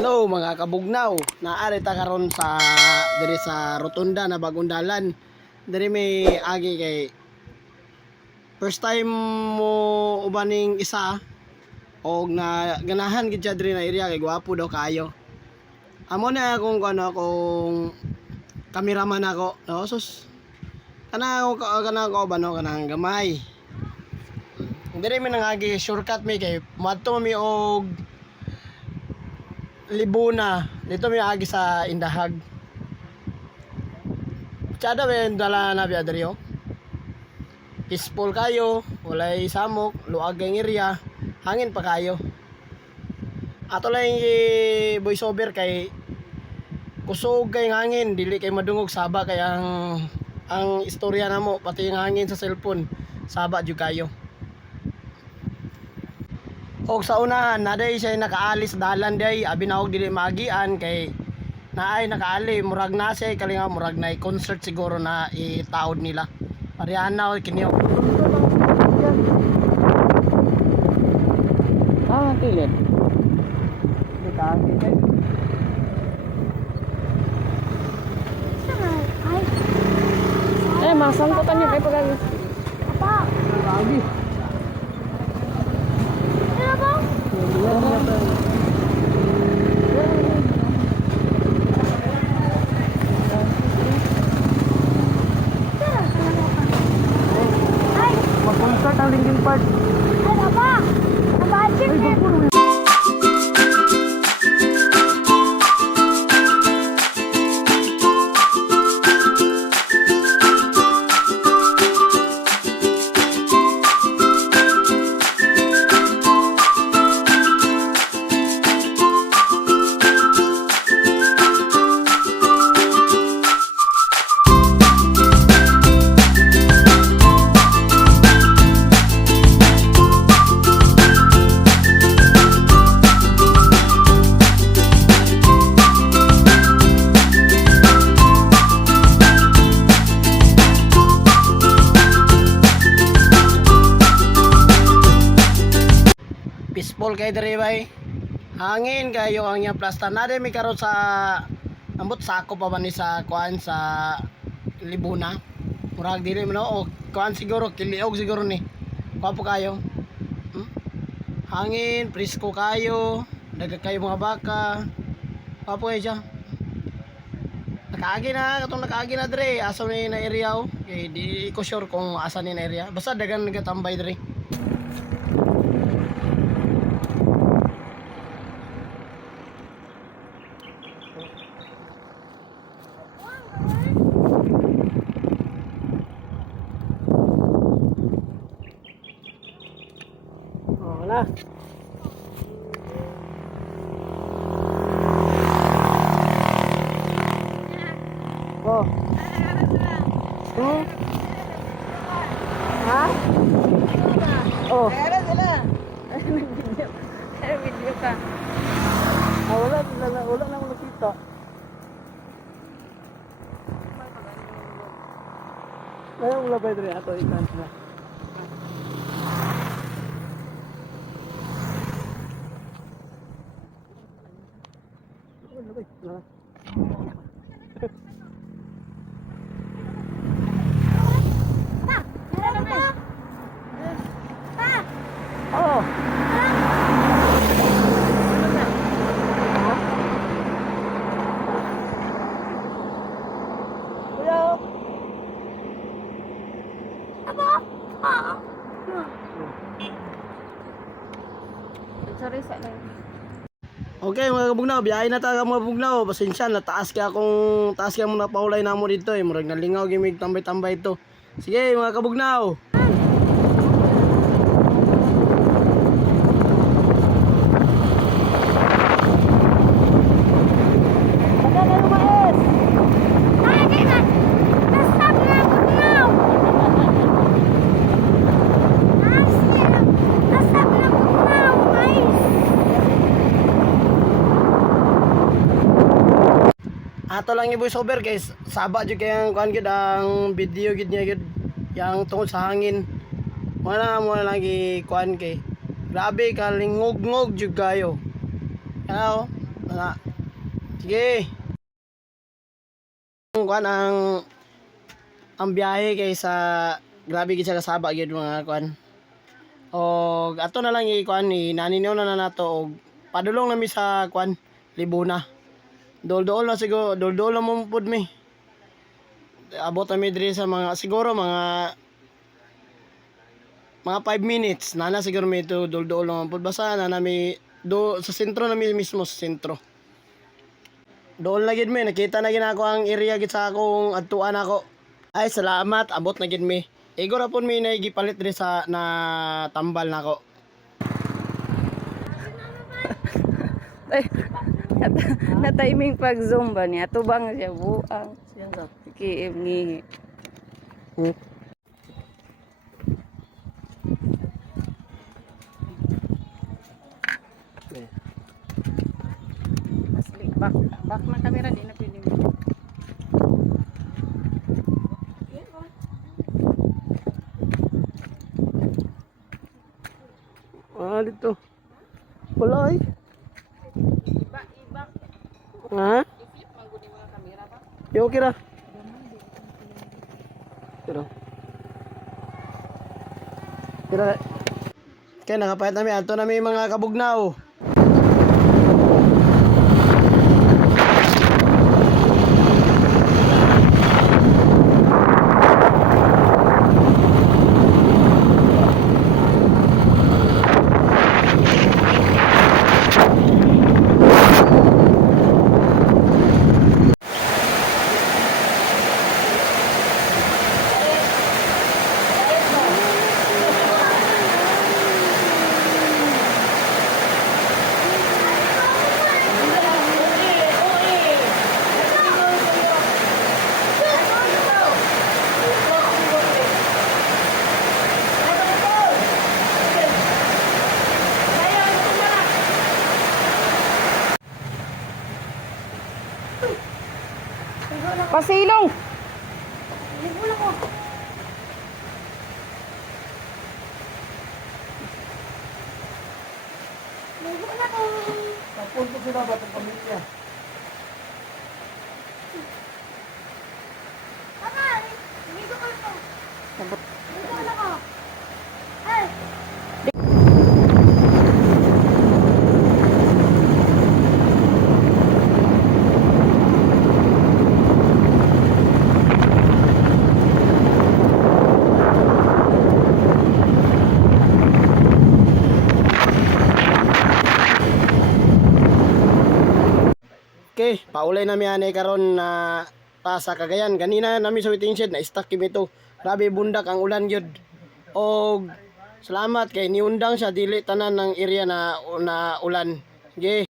Hello mga kabugnaw, naari ta karon sa diri sa rotunda na bagong dalan. Diri may agi kay first time mo ubaning isa og na ganahan gid siya diri na area kay gwapo daw kaayo. Amo na akong akong cameraman ako, no sus. Kana ako ba no kanang gamay. Diri may nangagi shortcut mi kay madto mi og Libuna. Dito may agi sa Indahag. Tsada ba yung dala na biya diri oh? Peaceful kayo, walay samok, luag ang area, hangin pa kayo. Ato lang yung voice over kay kusog kay hangin, dili kay madungog saba kay ang istorya namo pati yung hangin sa cellphone, saba jud kayo. Og sa unahan naday siya nakaalis dalan day abi na og dili maagian kay naay nakaali murag na siya kalinga murag na concert siguro na itaod nila parehan na kini tilid dito masangkutan niyo kay pagagi apa lagi. Mag-concert ang Linkin Park. Ay, apa? Nabadget niya. Peaceful kay diri bay. Hangin kayo ang iya plasta na may karon sa ambot sako pa man ni sa kuan sa Libuna. Murag dili man o kuan siguro kiliog siguro ni. Papo kayo. Hangin, presko kayo, daga kayo mga baka. Papo ay siya. Nakaagi na katong nakaagi na diri aso ni na area o. Kay di ko sure kung asa ni na area. Basta dagan nagatambay diri. Wala. Oh. Ha? Oh. Kaya sila. Video ka. Wala na mo nakita. Ayaw mo labay diri ato ikan na. Oh. Sorry sa lang. Okay mga kabugnaw, biyahe na tayo mga kabugnaw. Pasensya na taas kaya muna paulay na mo dito eh. Murag nalingaw gimig tambay-tambay ito. Sige mga kabugnaw. Ato lang i-voice over guys. Saba jud kay ang kuan gid ang video gid niya gid yang tungod sa hangin. Wala mo lagi kuan kay. Grabe ka lingog-ngog jud kayo. Ano? Na. Sige. Kuan ang biyahe kay sa grabe gid sa kasaba gyud mga kuan. Og ato na lang i-kuan ni naninaw na nato og padulong nami sa kuan Libuna. Dol-dol na siguro, dol-dol na mo pud mi. Abot kami diri sa mga siguro mga 5 minutes nana siguro may ito dol-dol naman pud basta na nami sa sentro nami mismo sa sentro. Doon na gid mi nakita na gid ako ang area gid sa akong adtuan ako. Ay salamat abot na gid mi. Igo ra pud mi na gipalit diri sa na tambal nako. Ay, na timing pag zoom ba niya tubang siya buang siya sa kiim ni asli back na camera di na pwede mo. Ah dito. Wala eh. Iba Ha? i-flip man gud mga camera ba. Yo okay ra. Pero. Pero kaya nakapayat namin ato na may mga kabugnaw. Pasilong. Libo na ko. Libo na ko. Tapon ko sila ba itong pamilya? Papa, libo ko ito. Sabot. Libo na ko. Ay, Okay, paulay na ani karon na pa sa Cagayan. Ganina nami sa waiting shed na stuck kami to. Grabe bundak ang ulan gyud. Og salamat kay niundang siya dili tanan ng area na ulan. Okay.